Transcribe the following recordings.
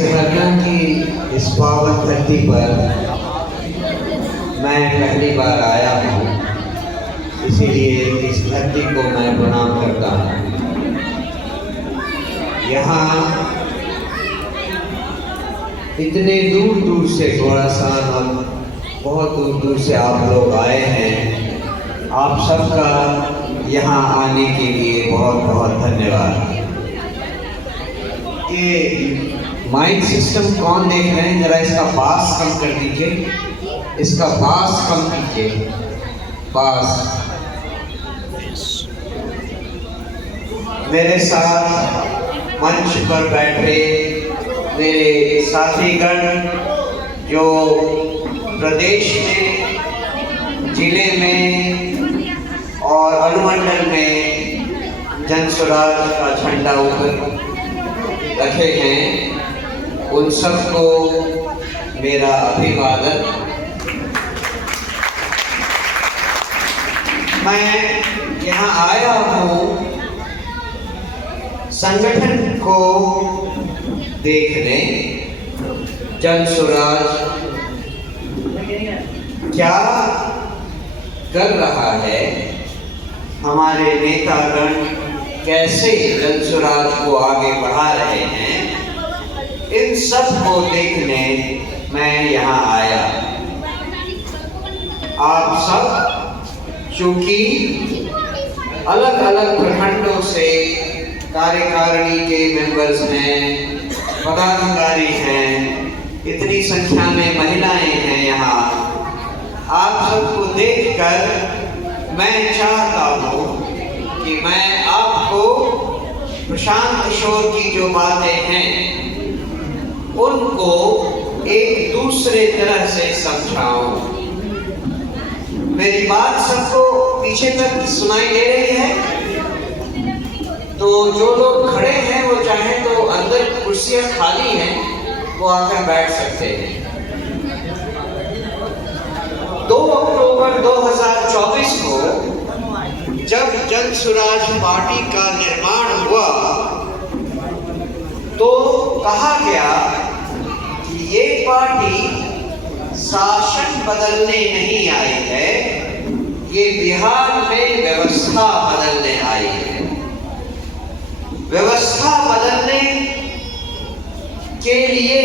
घटना की इस पावन धरती पर मैं पहली बार आया हूँ, इसीलिए इस धरती को मैं प्रणाम करता हूँ। यहाँ इतने दूर दूर से घोड़ासान और बहुत दूर दूर से आप लोग आए हैं। आप सबका यहाँ आने के लिए बहुत बहुत धन्यवाद। ये माइक सिस्टम कौन देख रहे हैं, जरा इसका बास कम कर दीजिए, इसका बास कम कीजिए, बास। मेरे साथ मंच पर बैठे मेरे साथीगण जो प्रदेश में, जिले में और अनुमंडल में जन स्वराज का झंडा ऊपर रखे हैं, उन सबको मेरा अभिवादन। मैं यहाँ आया हूँ संगठन को देखने, जन स्वराज क्या कर रहा है, हमारे नेतागण कैसे जन स्वराज को आगे बढ़ा रहे हैं, इन सब को देखने मैं यहाँ आया। आप सब चूंकि अलग अलग प्रखंडों से कार्यकारिणी के मेंबर्स हैं, पदाधिकारी हैं, इतनी संख्या में महिलाएं हैं यहाँ, आप सबको देखकर मैं चाहता हूँ कि मैं आपको प्रशांत किशोर की जो बातें हैं उनको एक दूसरे तरह से समझाऊं। मेरी बात सबको पीछे तक सुनाई दे रही है? तो जो लोग खड़े हैं वो चाहे तो अंदर कुर्सियां खाली हैं, वो आकर बैठ सकते हैं। 2 अक्टूबर 2024 को जब जन स्वराज पार्टी का निर्माण हुआ तो कहा गया कि ये पार्टी शासन बदलने नहीं आई है, ये बिहार में व्यवस्था बदलने आई है। व्यवस्था बदलने के लिए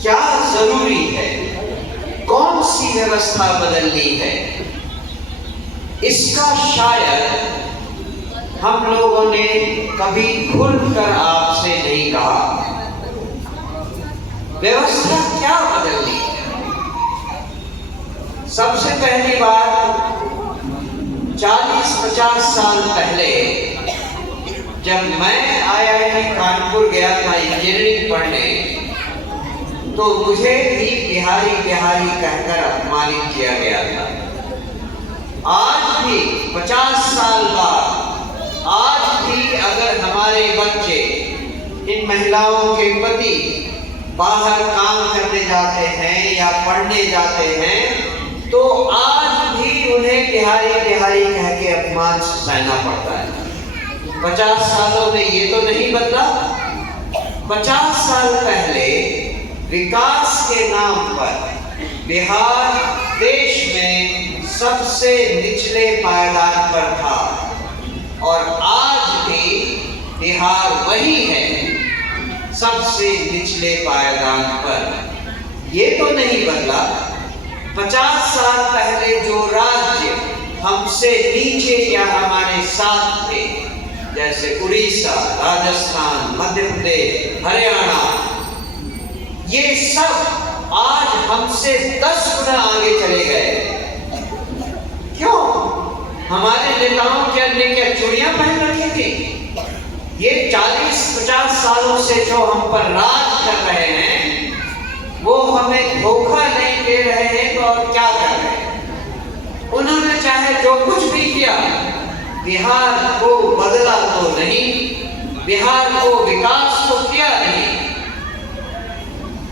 क्या जरूरी है, कौन सी व्यवस्था बदलनी है, इसका शायद हम लोगों ने कभी खुलकर आपसे नहीं कहा। व्यवस्था क्या बदलनी है? सबसे पहली बात, 40-50 साल पहले जब मैं IIT कानपुर गया था इंजीनियरिंग पढ़ने, तो मुझे भी बिहारी बिहारी कहकर अपमानित किया गया था। आज भी 50 साल बाद, आज भी अगर हमारे बच्चे, इन महिलाओं के पति बाहर काम करने जाते हैं या पढ़ने जाते हैं, तो आज भी उन्हें बिहारी बिहारी कह के अपमान सहना पड़ता है। 50 सालों में ये तो नहीं बदला। 50 साल पहले विकास के नाम पर बिहार देश में सबसे निचले पायदान पर था और आज भी बिहार वही है, सबसे निचले पायदान पर। ये तो नहीं बदला। 50 साल पहले जो राज्य हमसे नीचे या हमारे साथ थे, जैसे उड़ीसा, राजस्थान, मध्य प्रदेश, हरियाणा, ये सब आज हमसे 10 गुना आगे चले गए। क्यों? हमारे नेताओं ने क्या चूड़ियां पहन रखी थी? ये 40-50 सालों से जो हम पर राज कर रहे हैं, वो हमें धोखा नहीं दे रहे हैं, तो और क्या कर रहे हैं? उन्होंने चाहे जो कुछ भी किया, बिहार को बदला तो नहीं, बिहार को विकास तो किया नहीं।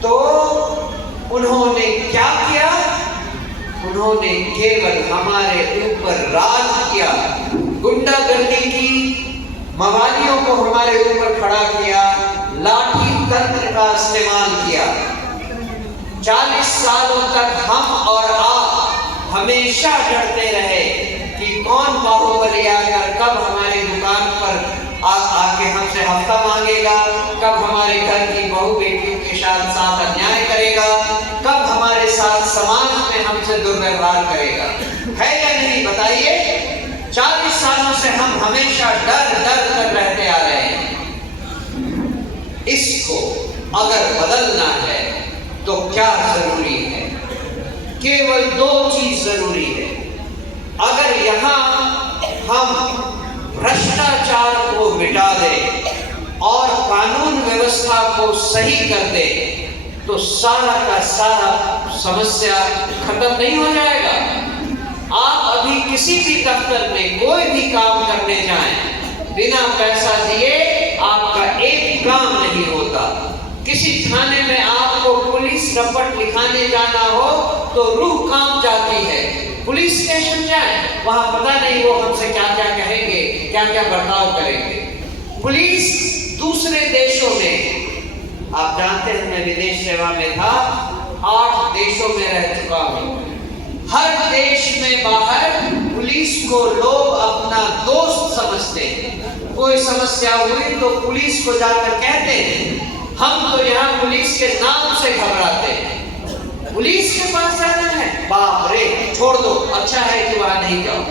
तो उन्होंने क्या किया? उन्होंने केवल हमारे ऊपर राज किया, गुंडागर्दी की, मवालियों को हमारे ऊपर खड़ा किया, लाठी तंत्र का इस्तेमाल किया। 40 सालों तक हम और आप हमेशा डरते रहे कि कौन बाहुबली आकर कब हमारी दुकान पर आके हमसे हफ्ता मांगेगा, कब हमारे घर की बहू बेटियों के साथ अन्याय करेगा, कब हमारे साथ समाज में हमसे दुर्व्यवहार करेगा। है या नहीं बताइए? 40 सालों से हम हमेशा डर डर कर रहते आ रहे हैं। इसको अगर बदलना है तो क्या जरूरी है? केवल 2 चीज जरूरी है। अगर यहाँ हम भ्रष्टाचार को मिटा दे और कानून व्यवस्था को सही कर दे तो सारा का सारा समस्या खत्म नहीं हो जाएगा। आप अभी किसी भी दफ्तर में कोई भी काम करने जाएं, बिना पैसा दिए आपका एक काम नहीं होता। किसी थाने में आपको पुलिस रपट लिखाने जाना हो तो रूह कांप जाती है। पुलिस स्टेशन जाए, वहां पता नहीं वो हमसे क्या क्या कहेंगे, क्या क्या बर्ताव करेंगे। पुलिस दूसरे देशों में, आप जानते हैं मैं विदेश सेवा में था, 8 देशों में रह चुका हूं। हर देश में बाहर पुलिस को लोग अपना दोस्त समझते हैं। कोई समस्या हुई तो पुलिस को जाकर कहते हैं। हम तो यहाँ पुलिस के नाम से घबराते हैं। पुलिस के पास जाना है, बाप रे, छोड़ दो, अच्छा है कि वहां नहीं जाओ।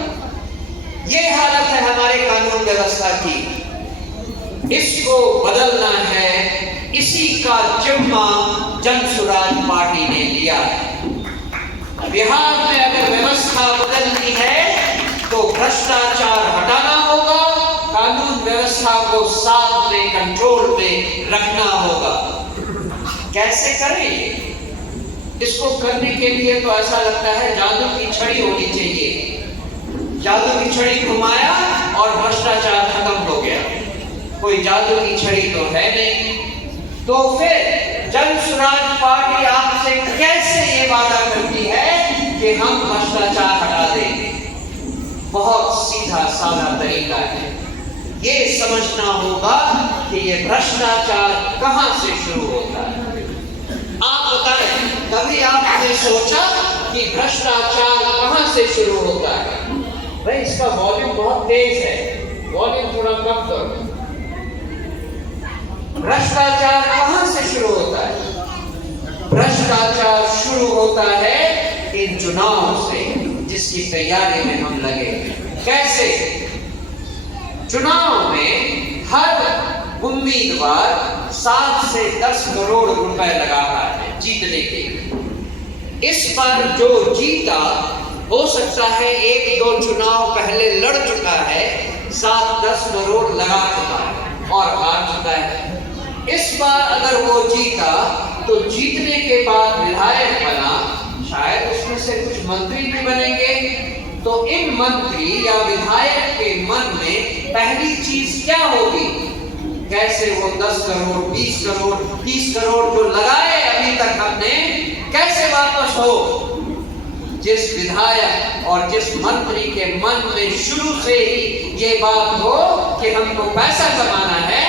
ये हालत है हमारे कानून व्यवस्था की। इसको बदलना है। इसी का जिम्मा जनसुराज पार्टी ने लिया है। बिहार में अगर व्यवस्था बदलनी है तो भ्रष्टाचार हटाना होगा, कानून व्यवस्था को साथ में कंट्रोल में रखना होगा। कैसे करें? इसको करने के लिए तो ऐसा लगता है जादू की छड़ी होनी चाहिए। जादू की छड़ी घुमाया और भ्रष्टाचार खत्म हो गया। कोई जादू की छड़ी तो है नहीं। तो फिर जनसुराज पार्टी आपसे कैसे ये वादा करती है कि हम भ्रष्टाचार हटा देंगे? बहुत सीधा साधा तरीका है। ये समझना होगा कि ये भ्रष्टाचार कहां से शुरू होता है। आप बताएं, कभी आपने सोचा कि भ्रष्टाचार कहां से शुरू होता है? भाई इसका वॉल्यूम बहुत तेज है, वॉल्यूम थोड़ा कम करो। भ्रष्टाचार कहां से शुरू होता है? भ्रष्टाचार शुरू होता है इन चुनाव से, जिसकी तैयारी में हम लगे। कैसे? चुनाव में हर उम्मीदवार 7 से 10 करोड़ रुपए लगा रहा है जीतने के लिए। इस बार जो जीता, हो सकता है 1-2 चुनाव पहले लड़ चुका है, 7-10 करोड़ लगा चुका है और हार चुका है। इस बार अगर वो जीता तो जीतने के बाद विधायक बना, शायद उसमें से कुछ मंत्री भी बनेंगे। तो इन मंत्री या विधायक के मन में पहली चीज क्या होगी? कैसे वो 10 करोड़, 20 करोड़, 30 करोड़ जो लगाए अभी तक हमने, कैसे वापस हो? जिस विधायक और जिस मंत्री के मन में शुरू से ही ये बात हो कि हमको पैसा कमाना है,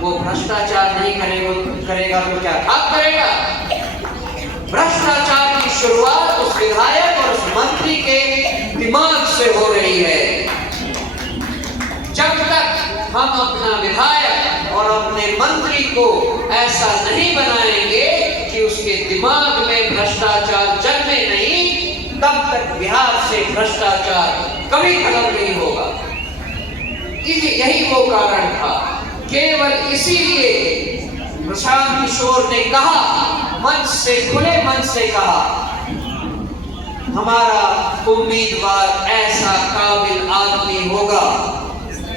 वो भ्रष्टाचार नहीं करेगा तो क्या आप करेगा? भ्रष्टाचार की शुरुआत उस विधायक और उस मंत्री के दिमाग से हो रही है। जब तक हम अपना विधायक और अपने मंत्री को ऐसा नहीं बनाएंगे कि उसके दिमाग में भ्रष्टाचार जन्मे नहीं, तब तक बिहार से भ्रष्टाचार कभी खत्म नहीं होगा। यही वो कारण था। केवल इसीलिए प्रशांत किशोर ने कहा, मंच से, खुले मन से कहा, हमारा उम्मीदवार ऐसा काबिल आदमी होगा।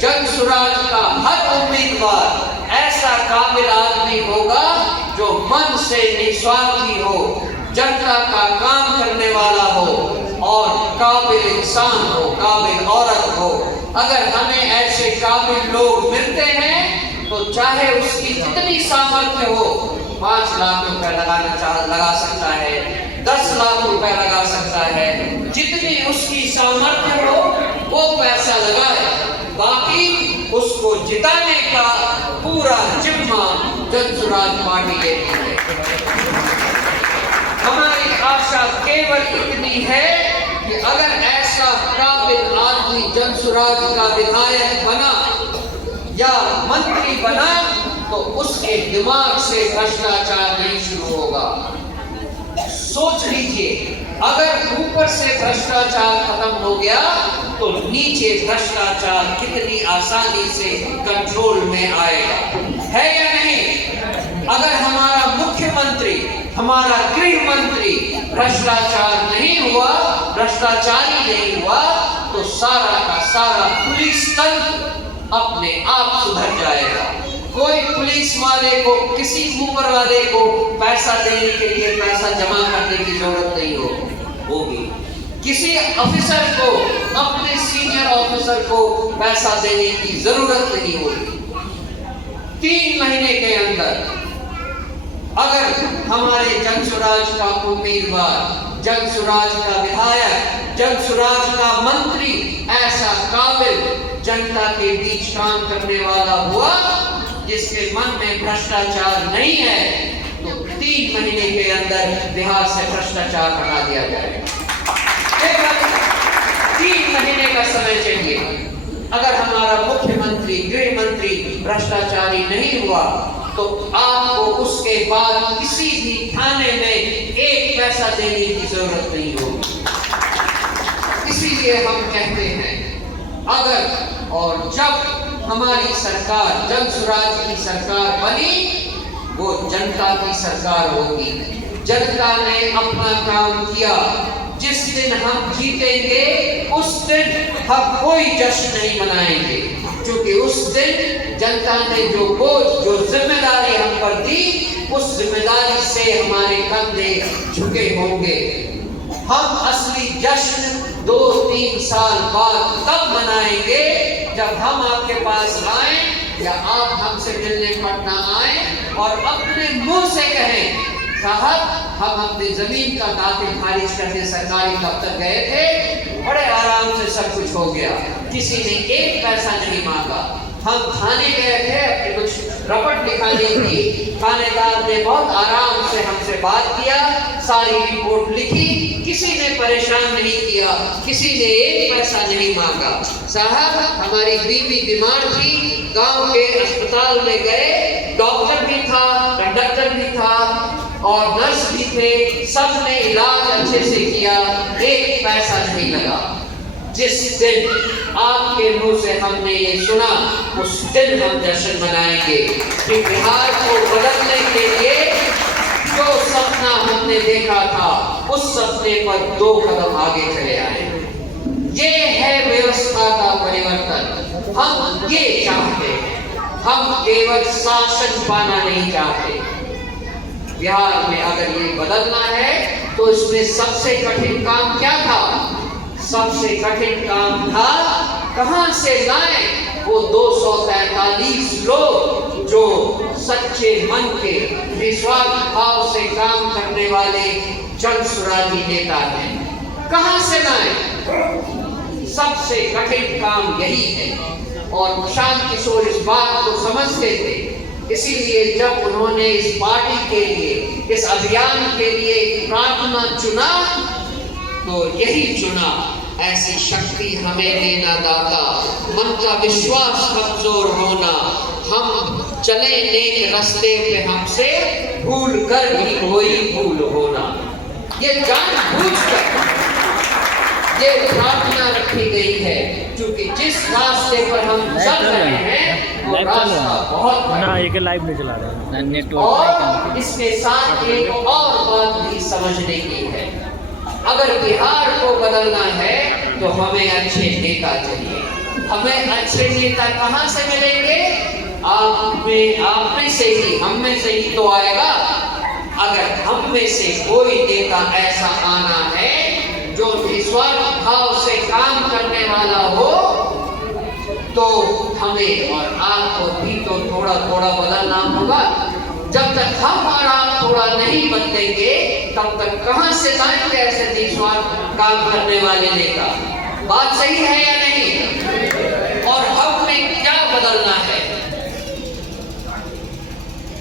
जनसुराज का हर उम्मीदवार ऐसा काबिल आदमी होगा जो मन से निस्वार्थी हो, जनता का काम करने वाला हो और काबिल इंसान हो, काबिल औरत हो। अगर हमें ऐसे काबिल लोग मिलते हैं तो चाहे उसकी जितनी सामर्थ्य हो, 5 लाख रुपए लगा सकता है, 10 लाख रुपए लगा सकता है, जितनी उसकी सामर्थ्य हो वो पैसा लगाए। बाकी उसको जिताने का पूरा जिम्मा जन सुराज पार्टी लेती है। हमारी आशा केवल इतनी है कि अगर ऐसा काबिल आदमी जन सुराज का विधायक बना या मंत्री बना तो उसके दिमाग से भ्रष्टाचार नहीं शुरू होगा। सोच लीजिए, अगर ऊपर से भ्रष्टाचार खत्म हो गया तो नीचे भ्रष्टाचार कितनी आसानी से कंट्रोल में आएगा, है या नहीं? अगर हमारा मुख्यमंत्री, हमारा गृह मंत्री भ्रष्टाचार नहीं हुआ, भ्रष्टाचारी नहीं हुआ, तो सारा का सारा पुलिस तंत्र अपने आप सुधर जाएगा। कोई पुलिस वाले को, किसी ऊपर वाले को पैसा देने के लिए पैसा जमा करने की जरूरत नहीं होगी। किसी ऑफिसर को, अपने सीनियर ऑफिसर को पैसा देने की जरूरत नहीं होगी। 3 महीने के अंदर अगर हमारे जन सुराज का उम्मीदवार, जन सुराज का विधायक, जन सुराज का मंत्री ऐसा काबिल जनता के बीच काम करने वाला हुआ जिसके मन में भ्रष्टाचार नहीं है, तो 3 महीने के अंदर बिहार से भ्रष्टाचार हटा दिया जाएगा। केवल 3 महीने का समय चाहिए। अगर हमारा मुख्यमंत्री, गृह मंत्री भ्रष्टाचारी नहीं हुआ तो आपको उसके बाद किसी भी थाने में 1 पैसा देने की जरूरत नहीं होगी। इसीलिए हम कहते हैं, अगर और जब हमारी सरकार, जन सुराज की सरकार बनी, वो जनता की सरकार होगी। जनता ने अपना काम किया। जिस दिन हम जीतेंगे उस दिन हम कोई जश्न नहीं मनाएंगे, क्योंकि उस दिन जनता ने जो बोझ, जो जिम्मेदारी हम पर दी, उस जिम्मेदारी से हमारे कंधे झुके होंगे। हम असली जश्न 2-3 साल बाद तब मनाएंगे जब हम आपके पास आए या आप हमसे मिलने पटना आए और अपने मुंह से कहें, साहब हम अपनी जमीन का दाखिल खारिज करने सरकारी दफ्तर गए थे, बड़े आराम से सब कुछ हो गया, किसी ने 1 पैसा नहीं मांगा। हम थाने गए थे अपनी कुछ रपट दिखाने की, थानेदार ने बहुत आराम से हमसे बात किया, सारी रिपोर्ट लिखी, किसी ने परेशान नहीं किया, किसी ने 1 पैसा नहीं मांगा। साहब हमारी बीवी बीमार थी, गांव के अस्पताल में गए, डॉक्टर भी था, कंडक्टर भी था और नर्स भी थे, सबने इलाज अच्छे से किया, 1 पैसा नहीं लगा। जिस दिन आपके मुंह से हमने ये सुना, उस दिन हम जश्न मनाएंगे कि बिहार को बदलने के लिए जो सपना हमने देखा था, उस सपने पर 2 कदम आगे चले आए। ये है व्यवस्था का परिवर्तन। हम ये चाहते हैं, हम केवल शासन पाना नहीं चाहते। बिहार में अगर ये बदलना है तो इसमें सबसे कठिन काम क्या था? सबसे कठिन काम था कहां से लाए वो 243 लोग जो सच्चे मन के, निस्वार्थ भाव से काम करने वाले जन सुराजी नेता हैं। कहां से लाए? सबसे कठिन काम यही है और शांत किशोर इस बात को समझते थे। इसीलिए जब उन्होंने इस पार्टी के लिए, इस अभियान के लिए प्रार्थना चुना तो यही चुना, ऐसी शक्ति हमें देना दाता, मन का विश्वास कमजोर होना, हम चले नेक रास्ते पे हमसे भूल कर भी कोई भूल होना। ये जानबूझकर ये प्रार्थना रखी गई है, क्योंकि जिस रास्ते पर हम चल रहे हैं वो रास्ता बहुत ना, ये लाइव नहीं चला रहे नेटवर्क। और इसके साथ एक और बात भी समझने की है, अगर बिहार को बदलना है तो हमें अच्छे नेता चाहिए। हमें अच्छे नेता कहां से मिलेंगे? आप में से ही, हम में से ही तो आएगा। अगर हम में से कोई नेता ऐसा आना है जो निस्वार्थ भाव से काम करने वाला हो, तो हमें और आपको भी तो थोड़ा थोड़ा बदलना होगा। जब तक हम और आप थोड़ा नहीं बदलेंगे तब तक कहां से लाएंगे ऐसे निस्वार्थ काम करने वाले नेता? बात सही है या नहीं? और हमें क्या बदलना है?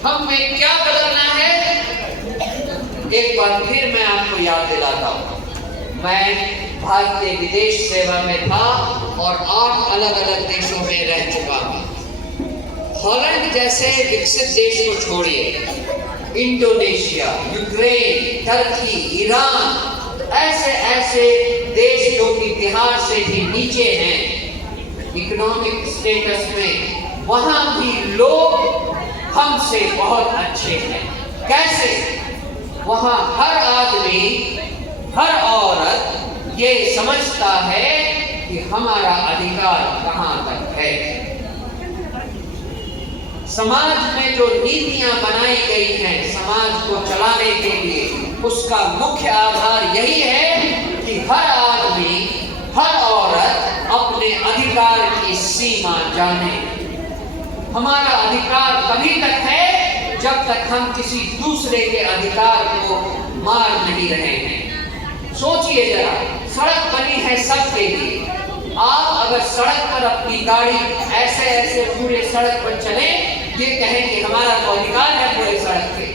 हम में क्या बदलना है? एक बार फिर मैं आपको याद दिलाता हूँ। मैं भारतीय विदेश सेवा में था और 8 अलग अलग देशों में रह चुका हूँ। हॉलैंड जैसे विकसित देश को छोड़िए, इंडोनेशिया, यूक्रेन, टर्की, ईरान, ऐसे ऐसे देश जो कि बिहार से भी नीचे हैं इकोनॉमिक स्टेटस में, वहां भी लोग हमसे बहुत अच्छे हैं। कैसे? वहां हर आदमी, हर औरत ये समझता है कि हमारा अधिकार कहां तक है। समाज में जो नीतियां बनाई गई हैं समाज को चलाने के लिए, उसका मुख्य आधार यही है कि हर आदमी, हर औरत अपने अधिकार की सीमा जाने। हमारा अधिकार तभी तक है जब तक हम किसी दूसरे के अधिकार को मार नहीं रहे हैं। सोचिए जरा, सड़क बनी है सबके लिए। आप अगर सड़क पर अपनी गाड़ी ऐसे ऐसे पूरे सड़क पर चले, ये कहें कि हमारा तो अधिकार है पूरे सड़क पे,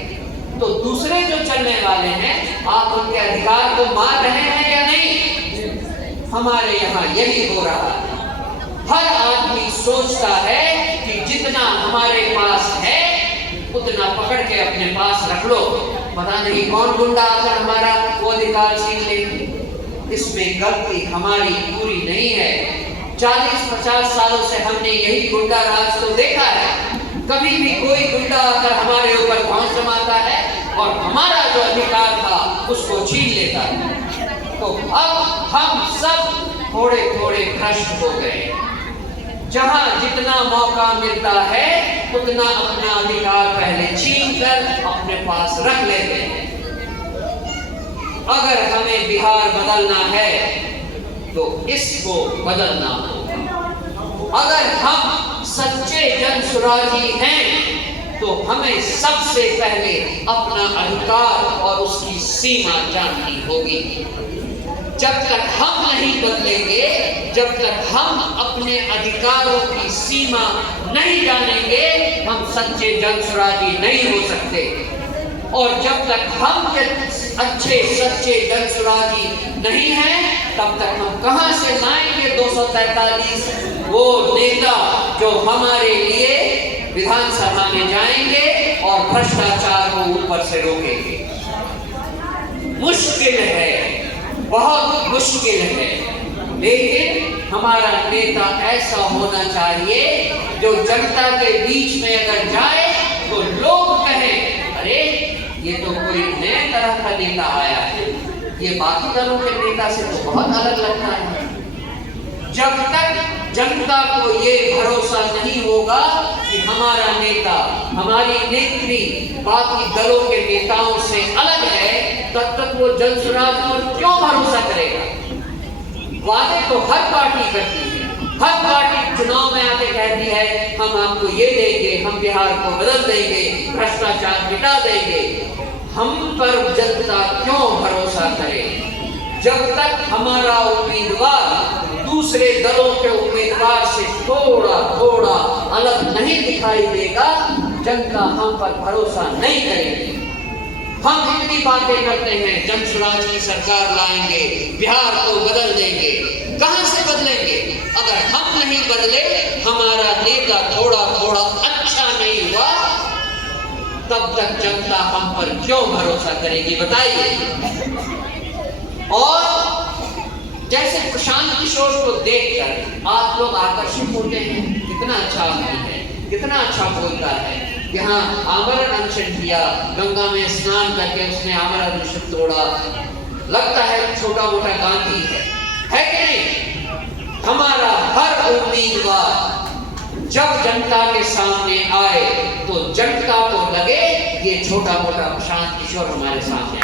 तो दूसरे जो चलने वाले हैं आप उनके अधिकार को मार रहे हैं या नहीं? हमारे यहाँ यही हो रहा है। हर आदमी सोचता है कि जितना हमारे पास है उतना पकड़ के अपने पास रख लो, पता नहीं कौन गुंडा आकर हमारा वो अधिकार छीन ले। इसमें गलती हमारी पूरी नहीं है। 40-50 सालों से हमने यही गुंडा राज तो देखा है। कभी भी कोई गुंडा आकर हमारे ऊपर भौंस जमाता है और हमारा जो अधिकार था उसको छीन लेता है। तो अब हम सब थोड़े थोड़े भ्रष्ट हो गए। जहां जितना मौका मिलता है उतना अपना अधिकार पहले छीन कर अपने पास रख लेते हैं। अगर हमें बिहार बदलना है तो इसको बदलना होगा। अगर हम सच्चे जनसुराजी हैं तो हमें सबसे पहले अपना अधिकार और उसकी सीमा जाननी होगी। जब तक हम नहीं बदलेंगे, जब तक हम अपने अधिकारों की सीमा नहीं जानेंगे, हम सच्चे जनसुराजी नहीं हो सकते। और जब तक हम अच्छे सच्चे जनसुराजी नहीं हैं, तब तक हम कहां से लाएंगे 243 वो नेता जो हमारे लिए विधानसभा में जाएंगे और भ्रष्टाचार को ऊपर से रोकेंगे। मुश्किल है, बहुत मुश्किल है, लेकिन हमारा नेता ऐसा होना चाहिए जो जनता के बीच में अगर जाए तो लोग कहें, अरे ये तो कोई नए तरह का नेता आया है, ये बाकी दलों के नेता से तो बहुत अलग लगता है। जब तक जनता को ये भरोसा नहीं होगा कि हमारा नेता, हमारी नेत्री बाकी दलों के नेताओं से अलग है, तब तक वो जनसुराज पर क्यों भरोसा करेगा? वादे तो हर पार्टी करती है, हर पार्टी चुनाव में आके कहती है हम आपको ये देंगे, हम बिहार को बदल देंगे, भ्रष्टाचार मिटा देंगे। हम पर जनता क्यों भरोसा करे? जब तक हमारा उम्मीदवार दूसरे दलों के उम्मीदवार से थोड़ा थोड़ा अलग नहीं दिखाई देगा, जनता हम पर भरोसा नहीं करेगी। हम इतनी बातें करते हैं जनसुराज की सरकार लाएंगे, बिहार को बदल देंगे। कहां से बदलेंगे? अगर हम नहीं बदले, हमारा नेता थोड़ा थोड़ा अच्छा नहीं हुआ, तब तक जनता हम पर क्यों भरोसा करेगी? बताइए। और जैसे प्रशांत किशोर को देखकर आप लोग आकर्षित होते हैं, कितना अच्छा आदमी है, कितना अच्छा बोलता है। यहाँ आमरण अनशन किया, गंगा में स्नान करके उसने आमरण अनशन तोड़ा, लगता है छोटा मोटा गांधी है कि नहीं? हमारा हर उम्मीदवार जब जनता के सामने आए तो जनता को लगे ये छोटा मोटा प्रशांत किशोर हमारे सामने